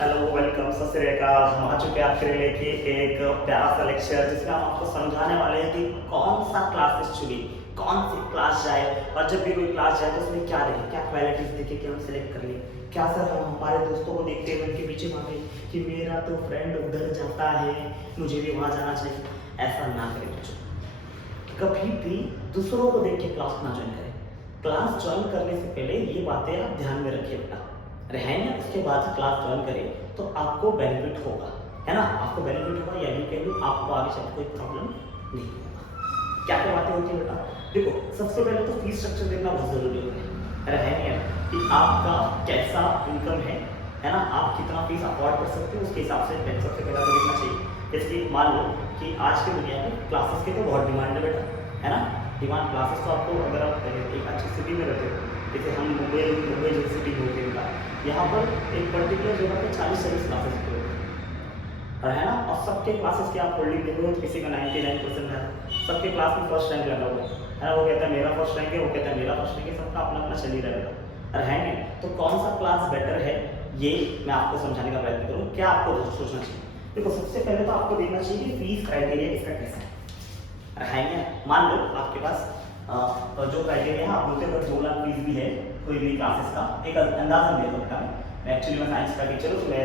Hello, welcome, सत श्री अकाल। हम आ चुके हैं आपके लिए लेके एक प्यारा सा लेक्चर जिसमें हम आपको समझाने वाले हैं कि कौन सा क्लासेस चुने, कौन सी क्लास जाए, और जब भी कोई क्लास जाए तो उसमें क्या देखें, क्या क्वालिटीज देखें कि हम सिलेक्ट कर लें। क्या सर हम हमारे दोस्तों को देखते हुए उनके पीछे भागे कि मेरा तो फ्रेंड उधर जाता है, मुझे भी वहाँ जाना चाहिए। ऐसा ना करें बच्चों, कभी भी दूसरों को देख के क्लास ना ज्वाइन करें। क्लास ज्वाइन करने से पहले ये बातें आप ध्यान में रखिए बेटा, रहे ना उसके बाद क्लास ज्वाइन करें तो आपको बेनिफिट होगा, है ना। आपको बेनिफिट होगा या यूँ कह लूँ आपको आगे चल कोई प्रॉब्लम नहीं होगा। क्या क्या बातें होती है बेटा, देखो सबसे पहले तो फीस स्ट्रक्चर देखना बहुत जरूरी होता है, रहे नहीं कि आपका कैसा इनकम है ना, आप कितना फीस अफोर्ड कर सकते हो, उसके हिसाब से सबसे पहला तो देखना चाहिए। जैसे कि मान लो कि आज की दुनिया में क्लासेस की तो बहुत डिमांड है बेटा, है ना। डिमांड क्लासेस तो आपको, अगर आप एक अच्छी सिटी में रहते हो, जैसे हम मुंबई जैसी सिटी में होते हैं, यहाँ पर एक पर्टिकुलर जगह पे 40-40 क्लासेस होते हैं, और है ना। और सबके क्लासेस की आप होल्डिंग देखो तो किसी का 99% है, सबके क्लास में फर्स्ट रैंक लगा हुआ है ना। वो कहता है मेरा फर्स्ट रैंक है, वो कहता है मेरा फर्स्ट रैंक है, सबका अपना अपना चल ही रहेगा, और है नहीं। तो कौन सा क्लास बेटर है ये मैं आपको समझाने का प्रयत्न करूँ। क्या आपको सोचना चाहिए, देखो सबसे पहले तो आपको देखना चाहिए कि फीस क्राइटेरिया इसका कैसा है क्या। मान लो आपके पास जो क्राइटेरिया है, आप बोलते हो 2 लाख फीस भी है कोई भी क्लासेस का, एक अंदाजा दे सकता है। मैं एक्चुअली मैं साइंस का टीचर हूँ, तो मैं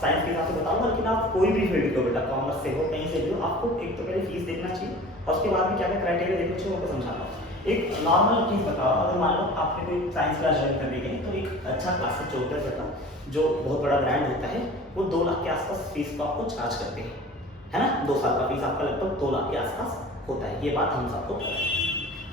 साइंस के हिसाब से बताऊंगा, लेकिन आप कोई भी फील्ड को बेटा, कॉमर्स से हो कहीं से भी हो, आपको एक तो पहले फीस देखना चाहिए और उसके बाद में क्या क्या क्राइटेरिया देखना चाहिए वो समझाना। एक नॉर्मल चीज बताओ, अगर मान लो आपने कोई साइंस क्लास ज्वाइन करने गए तो एक अच्छा क्लासेस जो होता है बेटा, जो बहुत बड़ा ब्रांड होता है, वो 2 लाख के आसपास फीस को आपको चार्ज करते हैं, है ना। 2 साल का फीस आपका लगभग 2 लाख के आसपास होता है, ये बात हम सबको पता है।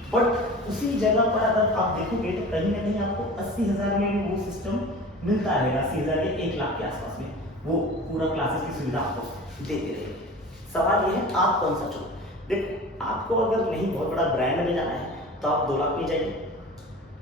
बट उसी जगह पर अगर आप देखोगे तो कहीं ना कहीं आपको 80,000 में भी वो सिस्टम मिलता रहेगा, 80,000 या 1 लाख के आसपास में वो पूरा क्लासेस की सुविधा आपको देते रहेगी। सवाल ये है आप कौन सा चुनो। देखो आपको अगर नहीं बहुत बड़ा ब्रांड में जाना है तो आप 2 लाख में जाइए,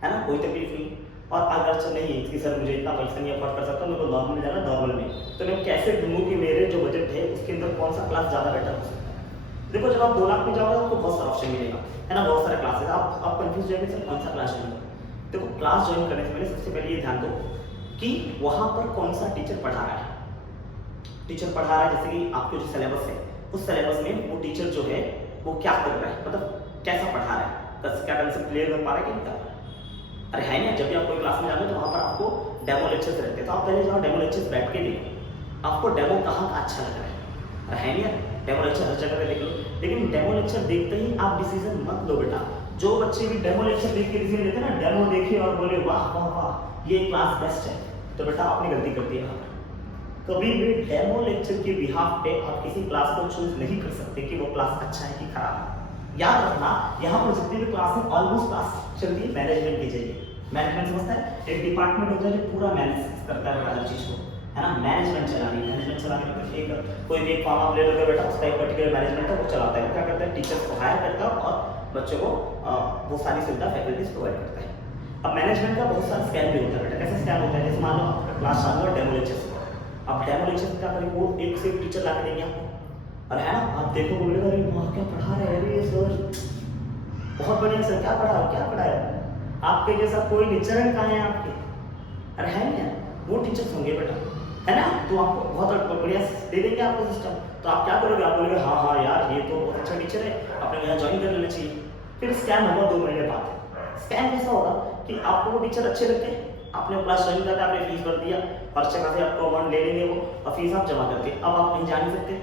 है ना, कोई तकलीफ नहीं। और अगर अच्छा नहीं कि सर मुझे इतना पैसा नहीं अफोर्ड कर सकता, मेरे को नॉर्मल में जाना, नॉर्मल में, तो मैं कैसे ढूंढूं कि मेरे जो बजट है उसके अंदर कौन सा क्लास ज़्यादा बेटर हो सकता है। देखो जब आप 2 लाख में जाओगे आपको बहुत सारा ऑप्शन मिलेगा, है ना, बहुत सारे क्लासेस। आप कंफ्यूज जाएंगे सर कौन सा क्लास ज्वाइन करूं। देखो क्लास ज्वाइन करने से पहले सबसे पहले ये ध्यान दो कि वहां पर कौन सा टीचर पढ़ा रहा है। टीचर पढ़ा रहा है, जैसे कि आपके जो सिलेबस है उस सिलेबस में वो टीचर जो है वो क्या कर रहा है, मतलब कैसा पढ़ा रहा है, क्या कंसेप्ट क्लियर कर पा रहा है कि नहीं कर पा रहा है। अरे है ना, जब भी आप कोई क्लास में जाते हो तो वहाँ पर आपको डेमो लेक्चर्स रहते हैं, तो आप पहले जाओ डेमो लेक्चर्स बैठ के देखो आपको डेमो कहाँ का अच्छा लग रहा है। अरे है नहीं, डेमो लेक्चर हर जगह पे देख लो, लेकिन डेमो लेक्चर देखते ही आप डिसीजन मत लो बेटा। जो बच्चे भी डेमो लेक्चर देख के डिसीजन लेते हैं ना, डेमो देखे और बोले वाह वाह वाह ये क्लास बेस्ट है, तो बेटा आपने गलती कर दी है। कभी भी डेमो लेक्चर के बिहाफ पे आप किसी क्लास को चूज नहीं कर सकते कि वो क्लास अच्छा है कि खराब है। याद रखना, यहाँ पर जितनी भी क्लास है ऑलमोस्ट क्लास चलती है मैनेजमेंट की चाहिए। मैनेजमेंट समझता है, एक डिपार्टमेंट होता है जो पूरा मैनेज करता है हर चीज को, है ना। मैनेजमेंट चलाने मतलब एक कोई भी एक फॉर्म आप ले लोगे बेटा, उसका एक पर्टिकुलर मैनेजमेंट है वो चलाता है। वो क्या करता है, टीचर्स को हायर करता है और बच्चों को वो सारी सुविधा फैकल्टीज प्रोवाइड करता है। अब मैनेजमेंट का बहुत सारा स्कैम भी होता है बेटा। कैसे स्कैम होता है, जैसे मान लो आपका क्लास चालू है डेमो लेक्चर से, अब डेमो लेक्चर क्या करेंगे, वो एक से एक टीचर ला के देंगे आपको, और है ना, आप देखो बोलेगा अरे वहाँ क्या पढ़ा रहे हैं, अरे सर बहुत बढ़िया सर, क्या पढ़ा है, क्या पढ़ा है, आपके जैसा कोई निचरण कहाँ है आपके। अरे है नहीं, वो टीचर्स होंगे बेटा, है ना। तो आपको बहुत बढ़िया दे देंगे आपको सिस्टम, तो आप क्या करोगे, आप बोलोगे हाँ हाँ यार ये तो बहुत अच्छा टीचर है, अपने यहाँ ज्वाइन कर लेना चाहिए। फिर स्कैम होगा 2 महीने बाद। स्कैम कैसा होगा कि आपको वो टीचर अच्छे लगते हैं, आपने क्लास ज्वाइन करके आपने फीस भर दिया और अच्छे खासे आपको अमाउंट ले लेंगे वो, और फीस आप जमा करके अब आप कहीं जा नहीं सकते,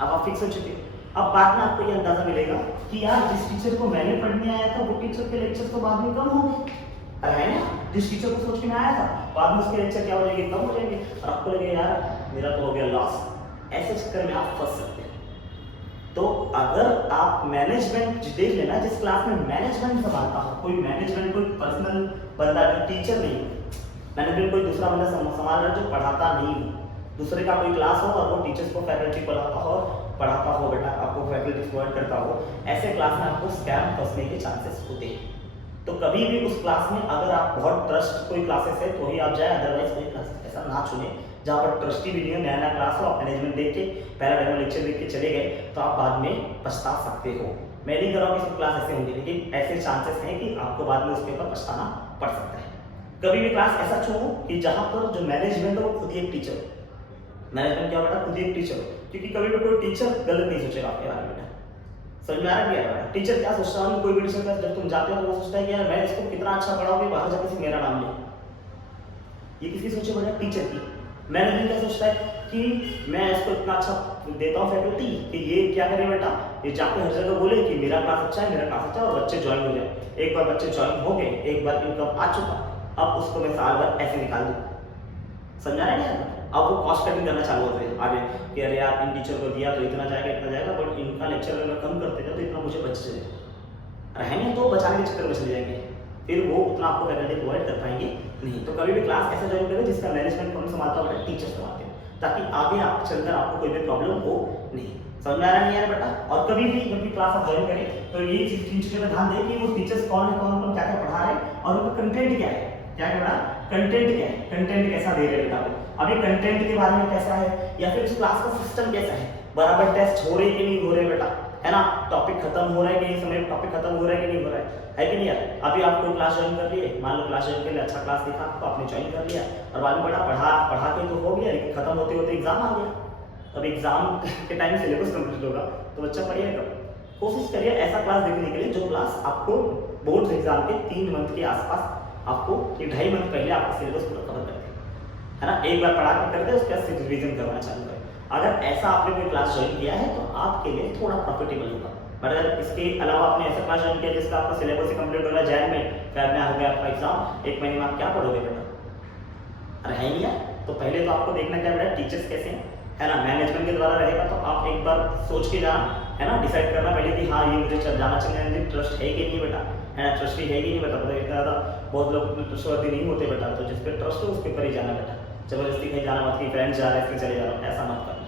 अब आप फिक्स हो चुके। अब बाद में आपको ये अंदाजा मिलेगा कि यार जिस टीचर को मैंने पढ़ने आया था वो टीचर के लेक्चर तो बाद में कम हो गए, अरे है ना। जिस टीचर को सोच के मैं आया था बाद में उसके लेक्चर क्या हो जाएंगे, कम हो जाएंगे, और आपको लगेगा यार मेरा तो हो गया लॉस। ऐसे चक्कर में आप फंस सकते हैं। तो अगर आप मैनेजमेंट देख लेना, जिस क्लास में मैनेजमेंट संभालता हो, कोई मैनेजमेंट कोई पर्सनल बंदा टीचर नहीं हो, मैनेजमेंट कोई दूसरा बंदा संभाल रहा है जो पढ़ाता नहीं हो, दूसरे का कोई क्लास हो और वो टीचर्स को फैकल्टी पढ़ाता हो बेटा, आपको फैकल्टी प्रोवाइड करता हो, ऐसे क्लास में आपको स्कैम फंसने के चांसेस होते हैं। तो कभी भी उस क्लास में अगर आप बहुत ट्रस्ट कोई क्लासेस है तो ही आप जाए, अदरवाइज कोई क्लास ऐसा ना चुने जहाँ पर ट्रस्टी भी नहीं हो, नया नया क्लास हो, आप मैनेजमेंट देख के पहला डेमो लेक्चर देख के चले गए तो आप बाद में पछता सकते हो। मैं नहीं कर रहा हूँ कि सब क्लास ऐसे होंगे, लेकिन ऐसे चांसेस हैं कि आपको बाद में उसके ऊपर पछताना पड़ सकता है। कभी भी क्लास ऐसा चुनो कि जहां पर जो मैनेजमेंट है वो खुद ही एक टीचर हो। मैनेजमेंट क्या बेटा, खुद ही एक टीचर हो, क्योंकि कभी भी कोई टीचर गलत नहीं सोचेगा आपके बारे में बेटा। समझ में आ रहा है बेटा? टीचर क्या सोचता है, कोई भी टीचर का जब तुम जाते हो तो वो सोचता है कि यार मैं इसको कितना अच्छा पढ़ाऊंगी, बाहर जाके सिर्फ मेरा नाम ले। ये किसी सोचे बेटा, टीचर की। मैनेजमेंट क्या सोचता है कि मैं इसको इतना अच्छा देता हूँ फैकल्टी कि ये क्या करे बेटा, ये जाके हर जगह बोले कि मेरा क्लास अच्छा है, मेरा क्लास अच्छा है, और बच्चे ज्वाइन हो जाए। एक बार बच्चे ज्वाइन हो गए, एक बार इनकम आ चुका, अब उसको मैं साल भर ऐसे निकाल दूँ। समझा रहे हैं? अब वो कॉस्ट कटिंग करना चालू होते हैं आगे कि अरे यार इन टीचर को दिया तो इतना जाएगा, बट इनका लेक्चर अगर मैं कम करते तो इतना मुझे बच जाएगा। रहेंगे तो बचाने के चक्कर में चले जाएंगे, फिर वो उतना आपको फैकल्टी प्रोवाइड कर पाएंगे नहीं। तो कभी भी क्लास ऐसा ज्वाइन करें जिसका मैनेजमेंट कौन संभालता हो बेटा, टीचर संभालते हैं, ताकि आगे आप चलकर आपको कोई भी प्रॉब्लम हो नहीं। समझ में आ रहा नहीं है बेटा? और कभी भी जब भी क्लास आप ज्वाइन करें तो ये चीज़ में ध्यान दें कि वो टीचर्स कौन है, कौन क्या क्या पढ़ा रहे हैं, और उनका कंटेंट क्या है। क्या है बेटा? कंटेंट क्या है, कंटेंट कैसा दे रहे हैं बेटा वो। अभी कंटेंट के बारे में कैसा है, या फिर उस क्लास का सिस्टम कैसा है, बराबर टेस्ट हो रहे कि नहीं हो रहे बेटा, है ना? टॉपिक खत्म हो रहा है कि नहीं, समय टॉपिक खत्म हो रहा है कि नहीं हो रहा है कि नहीं यार? अभी आपको क्लास ज्वाइन कर लिए, मान लो क्लास ज्वाइन कर लिया, अच्छा क्लास दिखा आपको, आपने ज्वाइन कर लिया, और बाद में पढ़ा के तो हो गया, लेकिन खत्म होते होते एग्जाम आ गया। अब एग्जाम के टाइम सिलेबस कंप्लीट होगा तो बच्चा पढ़िएगा। कोशिश करिए ऐसा क्लास देखने के लिए जो क्लास आपको बोर्ड एग्जाम के 3 मंथ के आसपास, आपको 2.5 मंथ पहले आपका सिलेबस पूरा कवर कर दे, है ना? एक बार पढ़ा के कर दे, उसके बाद रिवीजन करवाना चालू करें। अगर ऐसा आपने कोई क्लास ज्वाइन किया है तो आपके लिए थोड़ा प्रॉफिटेबल होगा। बट अगर इसके अलावा आपने ऐसा क्लास ज्वाइन किया जिसका आपका सिलेबस ही कंप्लीट हो रहा है, जैन में फेब में हो गया आपका एग्जाम, 1 महीने में आप क्या पढ़ोगे बेटा? अरे है नहीं यार? तो पहले तो आपको देखना क्या बेटा, टीचर्स कैसे हैं, है ना? मैनेजमेंट के द्वारा रहेगा तो आप एक बार सोच के जाना, है ना? डिसाइड करना पहले कि हाँ ये मुझे जाना चाहिए, ट्रस्ट है कि नहीं बेटा, है ना? ट्रस्ट है कि नहीं बेटा? मतलब इतना ज़्यादा बहुत लोग ट्रस्टवर्दी नहीं होते बेटा, तो जिस पे ट्रस्ट हो उसके पर ही जाना बेटा। जबरदस्ती कहीं जाना मत कि फ्रेंड्स जा रहे हैं इसलिए चले जा रहा हूँ, ऐसा मत करना।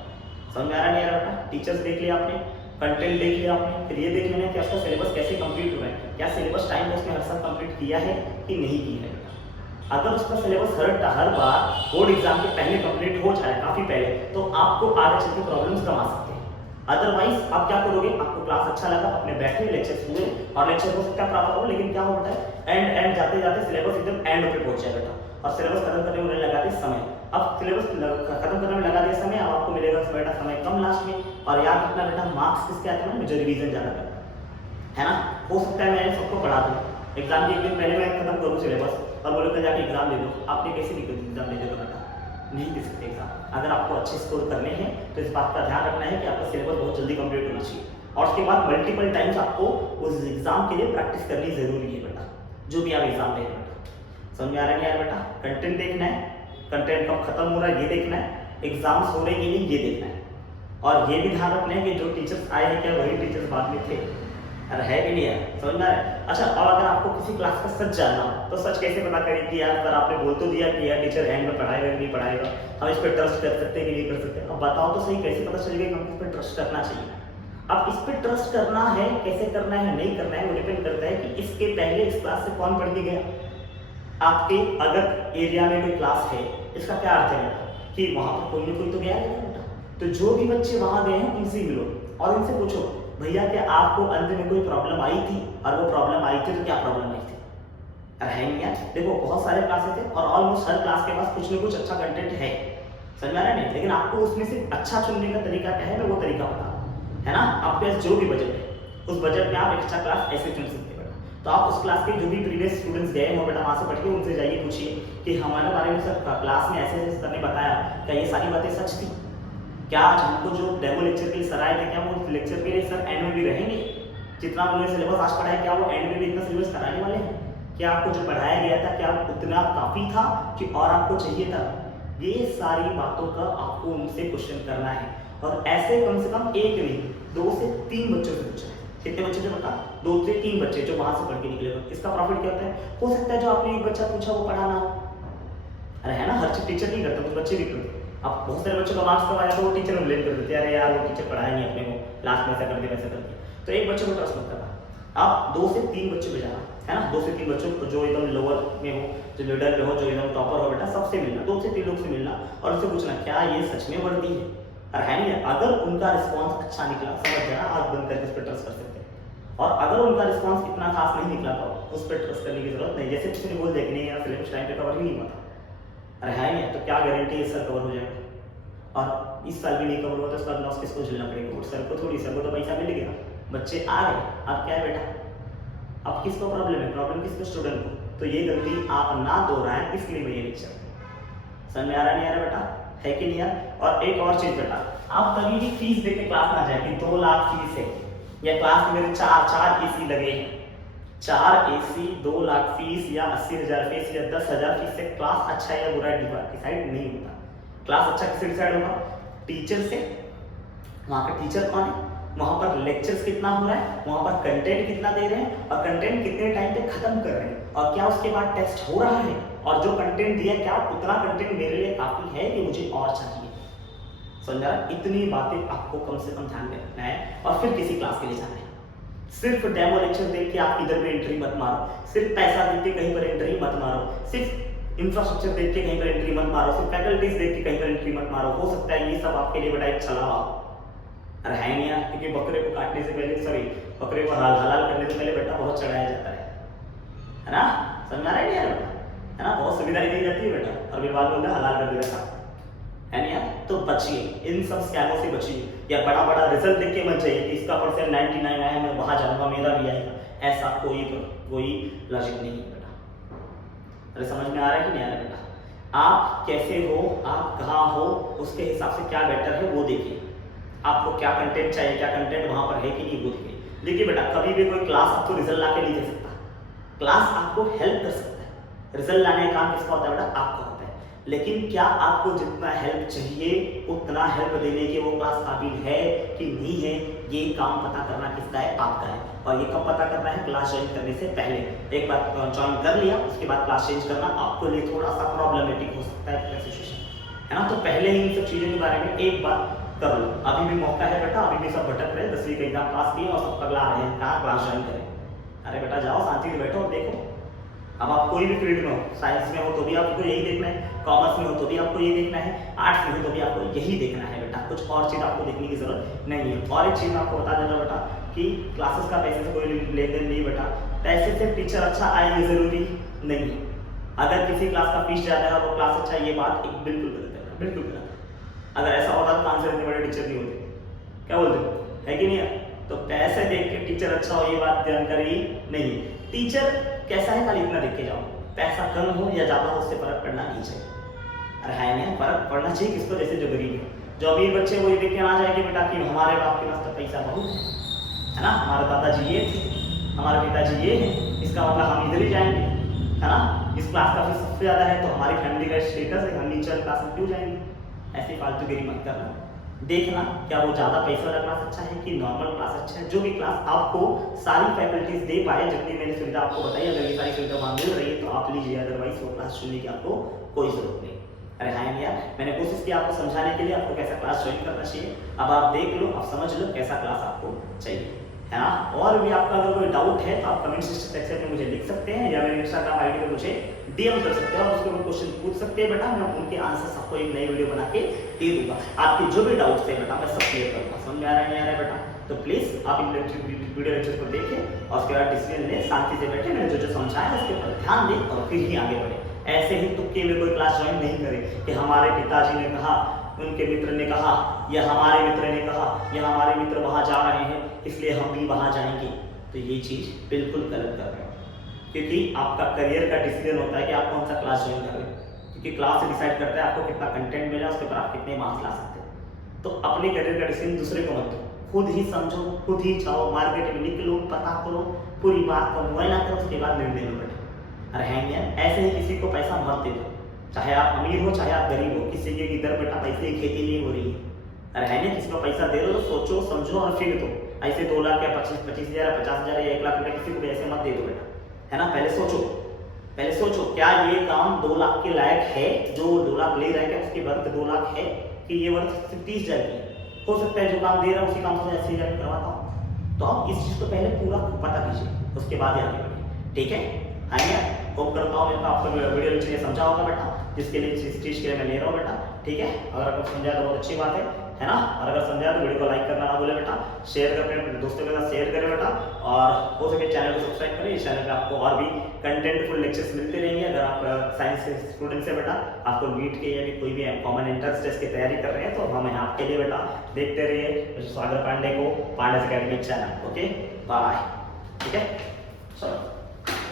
समझ में आ रहा नहीं आ रहा बेटा? टीचर्स देख लिया आपने, कंटेंट देख लिया आपने, फिर ये देख लेना कि उसका सिलेबस कैसे कंप्लीट हुआ है, क्या सिलेबस टाइम में उसने हर साल कंप्लीट किया है कि नहीं किया है बेटा। अगर उसका सिलेबस हर बार बोर्ड एग्जाम के पहले कंप्लीट हो जाए, काफी पहले, तो आपको आगे चल के प्रॉब्लम्स कम आ सकते हैं। अदरवाइज आप क्या करोगे, आपको क्लास अच्छा लगा, अपने बैठे लेक्चर हुए, और लेक्चर हो सकता है प्रॉपर हो, लेकिन क्या होता है एंड जाते जाते सिलेबस एकदम एंड पे पहुंच जाएगा बेटा, और सिलेबस खत्म करने में लगा दिया समय। अब सिलेबस खत्म करने में लगा दिया समय, अब आपको मिलेगा बेटा समय कम लास्ट में, और याद रखना बेटा मार्क्स किसके आते हैं, जो रिवीजन ज्यादा करता है ना? हो सकता है मैं सबको पढ़ा दूँ, एग्जाम के 1 दिन पहले मैं खत्म करूँ सिलेबस, और बोले कल जाके एग्जाम दे दो, आपने कैसे एग्जाम दे देगा बेटा? नहीं दे सकते एग्जाम। अगर आपको अच्छे स्कोर करने हैं तो इस बात का ध्यान रखना है कि आपका सिलेबस बहुत जल्दी कंप्लीट होना चाहिए, और उसके बाद मल्टीपल टाइम्स आपको उस एग्जाम के लिए प्रैक्टिस करनी जरूरी है बेटा, जो भी आप एग्जाम दे रहे हैं बेटा। समझ में आ रहा है बेटा? कंटेंट देखना है, कंटेंट कब खत्म हो रहा है ये देखना है, एग्जाम्स हो रहे हैं कि नहीं ये देखना है, और ये भी ध्यान रखना है कि जो टीचर्स आए हैं क्या वही टीचर्स बाद में थे, अरे है कि नहीं है? समझ में आ रहा है? अच्छा, और अगर आपको किसी क्लास का सच जानना हो तो सच कैसे पता करें कि यार, अगर आपने बोल तो दिया कि यार टीचर एंड में पढ़ाएगा कि नहीं पढ़ाएगा, हम इस पर ट्रस्ट कर सकते हैं कि नहीं कर सकते, अब बताओ तो सही, कैसे पता चलेगा कि हमको इस पर ट्रस्ट करना चाहिए? अब इस पर ट्रस्ट करना है, कैसे करना है, नहीं करना है, वो डिपेंड करता है कि इसके पहले इस क्लास से कौन पढ़ के गया। आपके अगर एरिया में कोई क्लास है, इसका क्या अर्थ है कि वहां पर कोई ना कोई तो गया है बेटा, तो जो भी बच्चे वहां गए हैं उनसे मिलो और उनसे पूछो भैया क्या आपको अंत में कोई प्रॉब्लम आई थी, और वो प्रॉब्लम आई थी तो क्या प्रॉब्लम आई थी? है नहीं यार? देखो बहुत सारे क्लासेस थे और ऑलमोस्ट हर क्लास के पास कुछ ना कुछ अच्छा कंटेंट है, समझ में आ रहा है नहीं? लेकिन आपको उसमें से अच्छा चुनने का तरीका क्या है, मैं वो तरीका बताऊं, है ना? आपके पास जो भी बजट है उस बजट में आप एक्स्ट्रा क्लास ऐसे चुन सकते हैं बेटा। तो आप उस क्लास के जो भी प्रीवियस स्टूडेंट्स गए हो बेटा, वहां से पढ़ के उनसे जाइए, पूछिए कि हमारे बारे में सर क्लास में ऐसे ऐसे सर ने बताया, क्या ये सारी बातें सच थी? क्या आज हमको जो डेमो लेक्चर के लिए सर आए थे, क्या वो लेक्चर के लिए सर एंड में भी रहेंगे? जितना उन्होंने सिलेबस आज पढ़ाया, क्या वो एंड में भी इतना सिलेबस कराने वाले हैं? क्या आपको जो पढ़ाया गया था क्या उतना काफी था कि और आपको चाहिए था? ये सारी बातों का आपको उनसे क्वेश्चन करना है, और ऐसे कम से कम एक नहीं 2 से 3 बच्चों से पूछना है। कितने बच्चे थे बता? 2 से 3 बच्चे जो वहां से पढ़ के निकले। इसका प्रॉफिट क्या होता है? हो सकता है जो आपने एक बच्चा पूछा वो पढ़ाना, अरे है ना, हर चीज टीचर नहीं करता, कुछ बच्चे भी करते। अब बहुत सारे बच्चों का मार्क्स कम आया तो वो टीचर में ब्लेम कर देते हैं, अरे यार वो टीचर पढ़ाया नहीं अपने को, लास्ट में ऐसा कर दिया वैसा कर दिया। तो एक बच्चे को ट्रस्ट मत करना, आप 2 से 3 बच्चों पे जाना, है ना? 2 से 3 बच्चों को जो एकदम लोअर में हो, जो मिडल में हो, जो एकदम टॉपर हो बेटा, सबसे मिलना, 2 से 3 लोग से मिलना और उनसे पूछना क्या ये सच में वर्दी है, और है नहीं? अगर उनका रिस्पॉन्स अच्छा निकला, समझ जाना, आप बंद करके इस पर ट्रस्ट कर सकते हैं। और अगर उनका रिस्पॉन्स इतना खास नहीं निकला तो उस पर ट्रस्ट करने की जरूरत नहीं। जैसे किसी ने बोल दिया कि नहीं यार सिलेबस टाइम पे कवर ही नहीं हुआ था, अरे है नहीं, तो क्या गारंटी है सर कवर हो जाएगा? और इस साल भी नहीं कवर हुआ तो इस बार लॉस किसको झेलना पड़ेगा? वो सर को थोड़ी, सर को तो पैसा मिल गया, बच्चे आ गए, अब क्या है बेटा, अब किसको प्रॉब्लम है? प्रॉब्लम किसको? स्टूडेंट को। तो ये गलती आप ना दोहराएं, इसलिए मैं ये लेक्चर समझ में आ रहा नहीं आ रहा बेटा, है कि नहीं यार? और एक और चीज बेटा, आप कभी भी फीस देके क्लास ना जाए कि 2 लाख फीस है या क्लास में मेरे चार एसी लगे हैं, 4 एसी 2 लाख फीस या 80,000 फीस या 10,000 फीस से क्लास अच्छा या बुरा डिसाइड नहीं होता। क्लास अच्छा किससे डिसाइड होगा? टीचर से। वहाँ का टीचर कौन है, वहाँ पर लेक्चर्स कितना हो रहा है, वहाँ पर कंटेंट कितना दे रहे हैं और कंटेंट कितने टाइम पे खत्म कर रहे हैं, और क्या उसके बाद टेस्ट हो रहा है, और जो कंटेंट दिया क्या उतना कंटेंट मेरे लिए काफी है कि मुझे और चाहिए। समझा? इतनी बातें आपको कम से कम ध्यान में रखना है और फिर किसी क्लास के लिए जाना है। सिर्फ डेमो लेक्चर देख के आप इधर में एंट्री मत मारो, सिर्फ पैसा देख के कहीं पर एंट्री मत मारो, सिर्फ इंफ्रास्ट्रक्चर देख के कहीं पर एंट्री मत मारो, सिर्फ फैकल्टीज देख के कहीं पर एंट्री मत मारो। हो सकता है ये सब आपके लिए बड़ा एक छलावा, अरे है नहीं यार, क्योंकि बकरे को काटने से पहले, सॉरी, बकरे को हलाल करने से पहले बेटा बहुत चढ़ाया जाता है ना? समझ आ रहा है नहीं यार बेटा, है ना? बहुत सुविधाएं दी जाती है बेटा, और फिर बाद में हलाल कर दिया था, है नहीं यार? तो बचिए, इन सब स्कैमों से बचिए, या बड़ा बड़ा रिजल्ट देख के मत जाइए कि इसका परसेंट 99 आया, मैं वहां जाऊंगा मेरा भी आएगा, ऐसा कोई लॉजिक नहीं है बेटा। अरे समझ में आ रहा है कि नहीं आ रहा है बेटा? आप कैसे हो, आप कहाँ हो, उसके हिसाब से क्या बेटर है वो देखिए। आपको क्या कंटेंट चाहिए, क्या कंटेंट वहां पर है कि नहीं वो देखिए। देखिए बेटा, कभी भी कोई क्लास आपको रिजल्ट ला के नहीं दे सकता, क्लास आपको हेल्प कर सकता है। रिजल्ट लाने का काम किसका होता है बेटा? आपका होता है। लेकिन क्या आपको जितना हेल्प चाहिए उतना हेल्प देने के वो क्लास काबिल है कि नहीं है, ये काम पता करना किसका है? आपका है। और ये कब पता करना है? क्लास ज्वाइन करने से पहले। एक बार ज्वाइन कर लिया उसके बाद क्लास चेंज करना आपके लिए थोड़ा सा प्रॉब्लमेटिक हो सकता है सिचुएशन, है ना? तो पहले ही इन सब चीजों के बारे में एक बार कर लो। अभी भी मौका है बेटा, अभी भी सब भटक रहे, 10वीं का एग्जाम पास किए और सब पगला रहे हैं, कहाँ क्लास ज्वाइन करें? अरे बेटा जाओ, शांति से बैठो और देखो। अब आप कोई भी फील्ड में हो, साइंस में हो तो भी आपको यही देखना है, कॉमर्स में हो तो भी आपको यही देखना है, आर्ट्स में हो तो भी आपको यही देखना है बेटा, कुछ और चीज आपको देखने की जरूरत नहीं है। और एक चीज मैं आपको बता देना बेटा कि क्लासेस का पैसे से कोई लेन देन नहीं बेटा, पैसे से टीचर अच्छा आए ये जरूरी नहीं है। अगर किसी क्लास का फीस ज्यादा है और वो क्लास अच्छा है, ये बात एक बिल्कुल गलत है, बिल्कुल गलत है। अगर ऐसा होता तो आंसर इतने बड़े टीचर नहीं होते, क्या बोलते है कि नहीं है? तो पैसे देख के टीचर अच्छा हो ये बात जानकारी नहीं है। टीचर कैसा है खाली इतना देख के जाओ, पैसा कम हो या ज्यादा हो उससे फर्क पड़ना नहीं चाहिए। अरे है नहीं, फर्क पड़ना चाहिए किसको? जैसे जो गरीब है, जो अमीर बच्चे वो ये देख के ना जाए कि बेटा कि हमारे बाप के पास तो पैसा बहुत है ना, हमारे दादाजी ये थे, हमारे पिताजी ये है, इसका मतलब हम इधर ही जाएंगे, है ना? इस क्लास का फीस सबसे ज्यादा है तो हमारी फैमिली का स्टेटस है, हम नीचे क्लास में क्यों जाएंगे? ऐसी फालतूगिरी मत करना। देखना क्या वो ज्यादा पैसे वाला क्लास अच्छा है कि नॉर्मल क्लास अच्छा है। जो भी क्लास आपको सारी फैकल्टीज दे पाए, जितनी मैंने सुविधा आपको बताई, अगर ये सारी सुविधा वहां मिल रही है तो आप लीजिए, अदरवाइज वो क्लास चुनने की आपको कोई जरूरत नहीं। अरे हाँ यार, मैंने कोशिश की आपको समझाने के लिए, आपको कैसा क्लास ज्वाइन करना चाहिए। अब आप देख लो, आप समझ लो कैसा क्लास आपको चाहिए, है ना? और भी आपका अगर कोई डाउट है तो आप कमेंट सेक्शन में मुझे लिख सकते हैं या मेरे इंस्टाग्राम आईडी पे मुझे डीएम कर सकते हैं और उसको क्वेश्चन पूछ सकते हैं बेटा, मैं उनके आंसर आपको एक नई वीडियो बना के दे दूंगा। आपके जो भी डाउट्स है बेटा मैं सब क्लियर करूंगा। समझ में आ रहा है नहीं आ रहा है बेटा? तो प्लीज आप इन वीडियो लेक्चर को देखें और उसके बाद डिसीजन लें, शांति से बैठे, मैंने जो समझाया उसके ऊपर ध्यान दें और फिर ही आगे बढ़े। ऐसे ही तुक्के में कोई क्लास ज्वाइन नहीं करे कि हमारे पिताजी ने कहा, उनके मित्र ने कहा, या हमारे मित्र ने कहा, या हमारे मित्र वहां जा रहे हैं इसलिए हम भी वहां जाएंगे। तो ये चीज बिल्कुल गलत कर रहे हैं, क्योंकि आपका करियर का डिसीजन होता है कि आप कौन सा क्लास ज्वाइन कर रहे हैं, क्योंकि क्लास से डिसाइड करता है आपको कितना कंटेंट मिला, उसके ऊपर आप कितने मार्क्स ला सकते हैं। तो अपने करियर का डिसीजन दूसरे को मत दो, खुद ही समझो, खुद ही जाओ, मार्केट में निकलो, पता करो, पूरी बात को मुआयना करो, उसके बाद निर्णय लो बेटा। अरे हैं यार, ऐसे ही किसी को पैसा मत दे दो, चाहे आप अमीर हो चाहे आप गरीब हो, किसी के इधर बेटा पैसे की खेती नहीं हो रही है। अरे है ना, किसी को पैसा दे दो तो सोचो समझो और फिर दो। ऐसे 2 लाख या 25,000 50,000 या 1 लाख रुपए किसी को भी ऐसे मत दे दो बेटा, है ना? पहले सोचो क्या ये काम 2 लाख के लायक है? जो 2 लाख ले रहा है क्या उसकी वर्थ 2 लाख है कि ये वर्थ 30,000 की? हो सकता है जो काम दे रहा है उसी काम से 80,000 में करवाता हूँ। तो आप इस चीज को पहले पूरा पता कीजिए, उसके बाद आगे बढ़िए, ठीक है? आइए, होप करता हूँ आपको वीडियो समझा होगा बेटा, जिसके लिए जिस चीज के लिए मैं ले रहा हूँ बेटा, ठीक है। अगर आपको समझा तो बहुत अच्छी बात है ना। और अगर समझा तो वीडियो को लाइक करना ना भूले बेटा, शेयर करके अपने दोस्तों के साथ शेयर करें बेटा, और हो सके चैनल को सब्सक्राइब करें। इस चैनल पे आपको और भी कंटेंटफुल लेक्चर्स मिलते रहेंगे। अगर आप साइंस के स्टूडेंट्स है बेटा, आपको नीट के या फिर कोई भी कॉमन एंट्रेंस टेस्ट की तैयारी कर रहे हैं, तो हम यहाँ आपके लिए बेटा, देखते रहिए सागर पांडे को, Pandey academy channel. Okay bye, ठीक है, चलो।